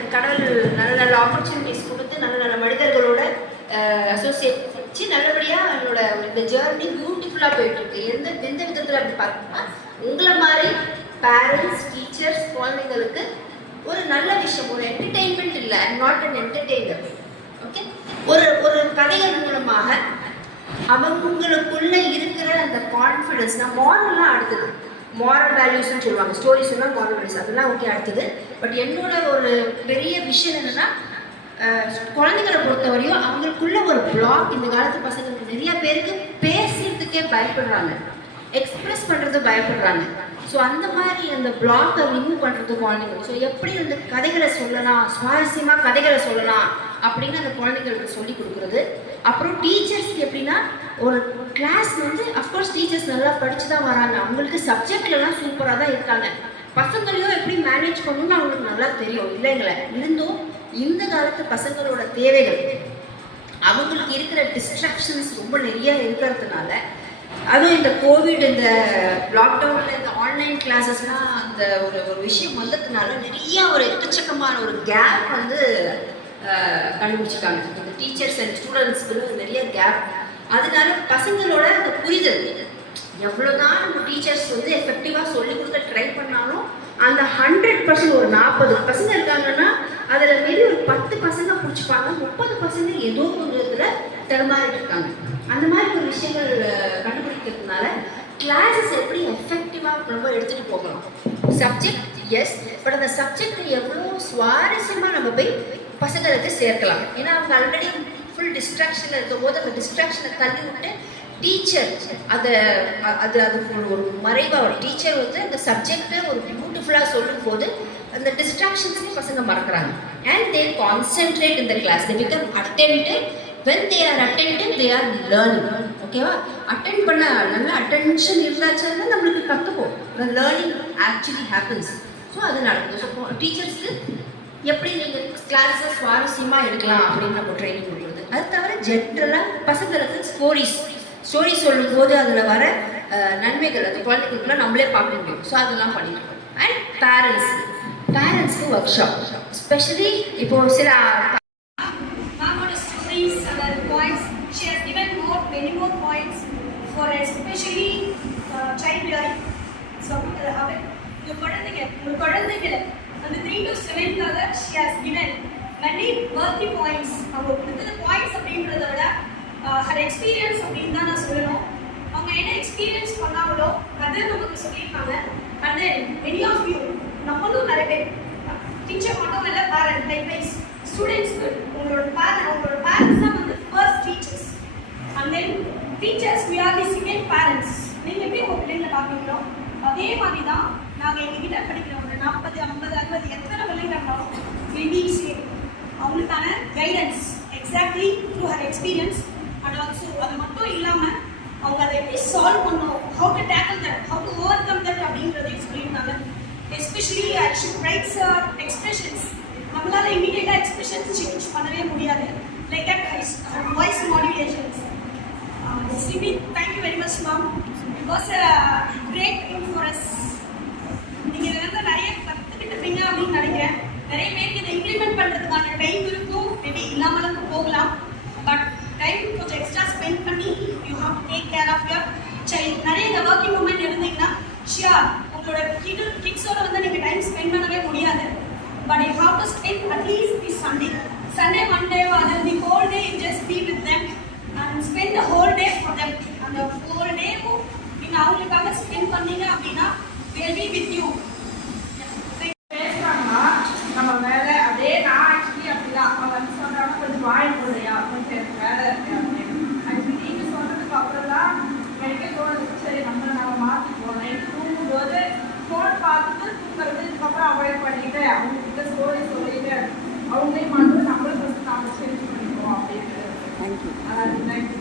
எனக்கு கடவுள் நல்ல நல்ல ஆப்பர்ச்சுனிட்டிஸ் கொடுத்து நல்ல நல்ல மனிதர்களோட அசோசியேட் வச்சு நல்லபடியாக என்னோட இந்த ஜேர்னி பியூட்டிஃபுல்லாக போயிட்டுருக்கு. எந்த விதத்தில் அப்படி பார்த்தோம்னா உங்களை மாதிரி பேரண்ட்ஸ் டீச்சர்ஸ் குழந்தைங்களுக்கு ஒரு நல்ல விஷயம், ஒரு என்டர்டெயின்மெண்ட் இல்லை, I'm not an entertainer. Okay, ஒரு கதைகள் மூலமாக அவங்களுக்குள்ள இருக்கிற அந்த கான்ஃபிடன்ஸ், நான் மாரல்லாம் அடுத்தது மாரல் வேல்யூஸ்ன்னு சொல்லுவாங்க, ஸ்டோரிஸ் எல்லாம் மாரல் வேல்யூஸ் அதெல்லாம் ஓகே அடுத்தது. பட் என்னோட ஒரு பெரிய விஷயம் என்னென்னா குழந்தைங்களை பொறுத்தவரையும் அவங்களுக்குள்ள ஒரு பிளாக், இந்த காலத்து பசங்களுக்கு நிறைய பேருக்கு பேசுறதுக்கே பயப்படுறாங்க, எக்ஸ்பிரஸ் பண்ணுறது பயப்படுறாங்க. ஸோ அந்த மாதிரி அந்த பிளாக்கை ரிமூவ் பண்ணுறது குழந்தைங்களுக்கு. ஸோ எப்படி அந்த கதைகளை சொல்லலாம், சுவாரஸ்யமாக கதைகளை சொல்லலாம் அப்படின்னு அந்த குழந்தைங்களுக்கு சொல்லி கொடுக்குறது. அப்புறம் டீச்சர்ஸ்க்கு எப்படின்னா ஒரு கிளாஸ் வந்து அஃப்கோர்ஸ் டீச்சர்ஸ் நல்லா படித்து தான் வராங்க, அவங்களுக்கு சப்ஜெக்ட்லாம் சூப்பராக தான் இருக்காங்க, பசங்களையும் எப்படி மேனேஜ் பண்ணணும்னு அவங்களுக்கு நல்லா தெரியும் இல்லைங்களே. இருந்தும் இந்த காலத்து பசங்களோட தேவைகள், அவங்களுக்கு இருக்கிற டிஸ்ட்ராக்ஷன்ஸ் ரொம்ப நிறைய இருக்கிறதுனால, அதுவும் இந்த கோவிட் இந்த லாக்டவுனில் இந்த ஆன்லைன் கிளாஸஸ்லாம் அந்த ஒரு விஷயம் வந்ததுனால நிறைய ஒரு எக்கச்சக்கமான ஒரு கேப் வந்து கண்டுபிடிச்சிருக்காங்க இந்த டீச்சர்ஸ் அண்ட் ஸ்டூடெண்ட்ஸ்க்கு நிறைய கேப். அதனால பசங்களோட அந்த புரிதல் எவ்வளோதான் நம்ம டீச்சர்ஸ் வந்து எஃபெக்டிவாக சொல்லிக் கொடுக்க ட்ரை பண்ணாலும் அந்த 100% ஒரு 40 பசங்க இருக்காங்கன்னா அதில் மீறி ஒரு 10 பசங்க பிடிச்சிப்பாங்க, 30 பசங்க ஏதோ ஒரு இதில் தடுமாறிட்டு இருக்காங்க. அந்த மாதிரி ஒரு விஷயங்கள் கண்டுபிடிக்கிறதுனால கிளாஸஸ் எப்படி எஃபெக்டிவாக ரொம்ப எடுத்துகிட்டு போகலாம். சப்ஜெக்ட் எஸ், பட் அந்த சப்ஜெக்ட் எவ்வளோ சுவாரஸ்யமாக நம்ம போய் பசங்களுக்கு சேர்க்கலாம். ஏன்னா அவங்க ஆல்ரெடி ஃபுல் டிஸ்ட்ராக்ஷனில் இருக்கும் போது அந்த டிஸ்ட்ராக்ஷனை தள்ளி விட்டு டீச்சர் அது ஒரு மறைவாக ஒரு டீச்சர் வந்து அந்த சப்ஜெக்டை ஒரு பியூட்டிஃபுல்லாக சொல்லும் போது அந்த டிஸ்ட்ராக்ஷன்ஸையும் பசங்க மறக்கிறாங்க. And they concentrate in the class, they become attentive. when they are attentive they are learning. ஓகேவா, அட்டென்ட் பண்ண நல்ல அட்டென்ஷன் இருந்தாச்சுன்னா நம்மளுக்கு கற்றுப்போம், லேர்னிங் ஆக்சுவலி ஹேப்பன்ஸ். ஸோ அது நடக்குது. ஸோ டீச்சர்ஸ்க்கு எப்படி நீங்கள் கிளாஸை சுவாரஸ்யமாக எடுக்கலாம் அப்படின்னு நம்ம ட்ரைனிங் கொடுக்குறது. அது தவிர ஜென்ரலாக பசங்களுக்கு ஸ்டோரி சொல்லும் போது அதில் வர நன்மைகள் அது குழந்தைங்களுக்குலாம் நம்மளே பார்க்க முடியும். ஸோ அதெல்லாம் பண்ணிட்டு அண்ட் பேரண்ட்ஸ்க்கு ஒர்க் ஷாப், ஸ்பெஷலி இப்போது சில many more points for especially child rearing. So the குழந்தைகளை அந்த 3 to 7 காக she has given many worthy points. அவங்க கொடுத்த பாயிண்ட்ஸ் அப்படின்றத விட her experience அப்படின்னு தான் நான் சொல்லணும். அவங்க என்ன எக்ஸ்பீரியன்ஸ் பண்ணாங்களோ அதை நமக்கு சொல்லியிருக்காங்க. and then many of you நம்மளும் நிறைய பேர் டீச்சர் மட்டும் இல்லை, பேரண்ட் லைக்வைஸ் ஸ்டூடெண்ட்ஸ்க்கு உங்களோட பேரண்ட்ஸ் தான் வந்து first teachers. And then teachers, we are the second parents. நீங்கள் எப்படி உங்கள் பிள்ளைங்களை பார்ப்பீங்களோ அதே மாதிரி தான் நாங்கள் எங்ககிட்ட படிக்கிற ஒரு 40, 50, 60 எத்தனை பிள்ளைங்க இருந்தாலும் we need same. அவங்களுக்கான guidance exactly through her experience. And also அது மட்டும் இல்லாமல் அவங்க அதை எப்படி சால்வ் பண்ணணும், how to tackle that, how to over come that அப்படின்றதையும் சொல்லியிருந்தாங்க. Especially she writes expressions. நம்மளால் இமீடியட்டாக எக்ஸ்பிரஷன்ஸ் சேஞ்ச் பண்ணவே முடியாது. Like her voice modulations. Srivi, thank you very much, ma'am. It was a great thing for us. நீங்கள் வந்து நிறைய கற்றுக்கிட்டுருப்பீங்க அப்படின்னு நினைக்கிறேன். நிறைய பேருக்கு இதை இம்ப்ளிமெண்ட் பண்ணுறதுக்கான டைம் இருக்கும், மேபி இல்லாமலும் போகலாம். பட் டைம் கொஞ்சம் எக்ஸ்ட்ரா ஸ்பெண்ட் பண்ணி you have to take care of your child. நிறைய இந்த ஒர்க்கிங் உமன் இருந்தீங்கன்னா ஷியோர் உங்களோட கிட்ஸோட வந்து நீங்கள் டைம் ஸ்பெண்ட் பண்ணவே முடியாது. But you have to spend at least the Sunday Monday or the whole day you just be with them and spend the whole day for them. And the whole day நீங்க அவங்களுக்காக spend பண்ணீங்க அப்படின்னா they'll be with you. பேசுறாங்கன்னா நம்ம வேலை அதே நான் actually அப்படிதான் அவங்க வந்து சொல்றாங்க கொஞ்சம் வாய் போடுறியா கொஞ்சம் எனக்கு வேலை இருக்கு அப்படின்னு. ஆக்சுவலி நீங்க சொல்றதுக்கு அப்புறம் தான் எனக்கே தோணுது சரி நம்ம மாற்றி போனேன். தூங்கும்போது ஃபோன் பார்த்துட்டு தூங்குறது, இதுக்கப்புறம் அவாய்ட் பண்ணிட்டு அவங்க கிட்ட ஸ்டோரி சொல்லிட்டு அவங்களே மாற்ற நம்மளும் கொஞ்சம் நாங்கள் சேஞ்ச் பண்ணிக்குவோம் அப்படின்னு. தேங்க்யூ.